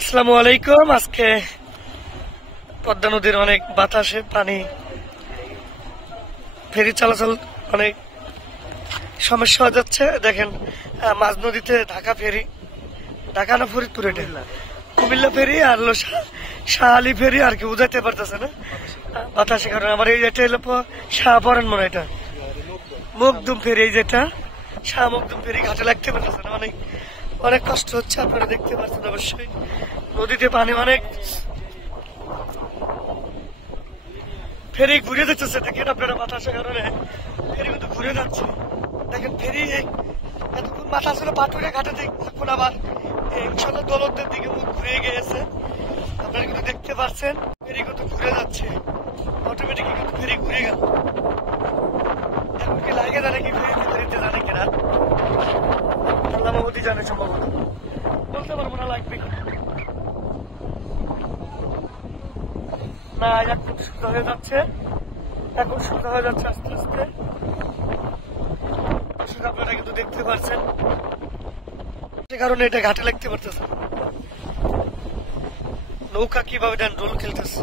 আসসালামু আলাইকুম। আজকে পদ্মা নদীর অনেক বাতাসে পানি, ফেরি চলাচল অনেক সমস্যা হয়ে যাচ্ছে। দেখেন মাঝ নদীতে ঢাকা ফেরি, ঢাকা না ফরিদপুর, এটা কুমিল্লা ফেরি আর শাহ আলী ফেরি আর কি বুঝাইতে পারতেছে না বাতাসে কারণে। আমার এই যেটা এলো শাহপরান মনে, এটা মুকদুম ফেরি, এই যেটা শাহ মুকদুম ফেরি ঘাটে লাগতে পারতেছে না। অনেক অনেক কষ্ট হচ্ছে, আপনারা দেখতে পাচ্ছেন অবশ্যই নদীতে পানি অনেক। ফেরি ঘুরে যাচ্ছে, দেখেন আপনারা বাতাসের কারণে ফেরি কিন্তু ঘুরে যাচ্ছে। দেখেন ফেরি এতক্ষণ বাতাস ছিল পাটুরিয়া ঘাটে, এখন আবার ইনশাল্লাহ দৌলতদের দিকে মুখ ঘুরে গিয়েছে। আপনারা কিন্তু দেখতে পাচ্ছেন ফেরি কিন্তু ঘুরে যাচ্ছে, অটোমেটিকলি কিন্তু ফেরি ঘুরে গেল। এখন কি লাগে জানে কি ফেরিতে জানে কিনা, আল্লাহ মাহমুদি জানে, সম্ভবত বলতে পারবো না লাগবে কি না। এখন সোজা হয়ে যাচ্ছে, এখন সোজা হয়ে যাচ্ছে আস্তে আস্তে। আপনারা কিন্তু দেখতে পাচ্ছেন সে কারণে এটা ঘাটে লাগতে পারতেছে। নৌকা কিভাবে ডোল খেলতেছে।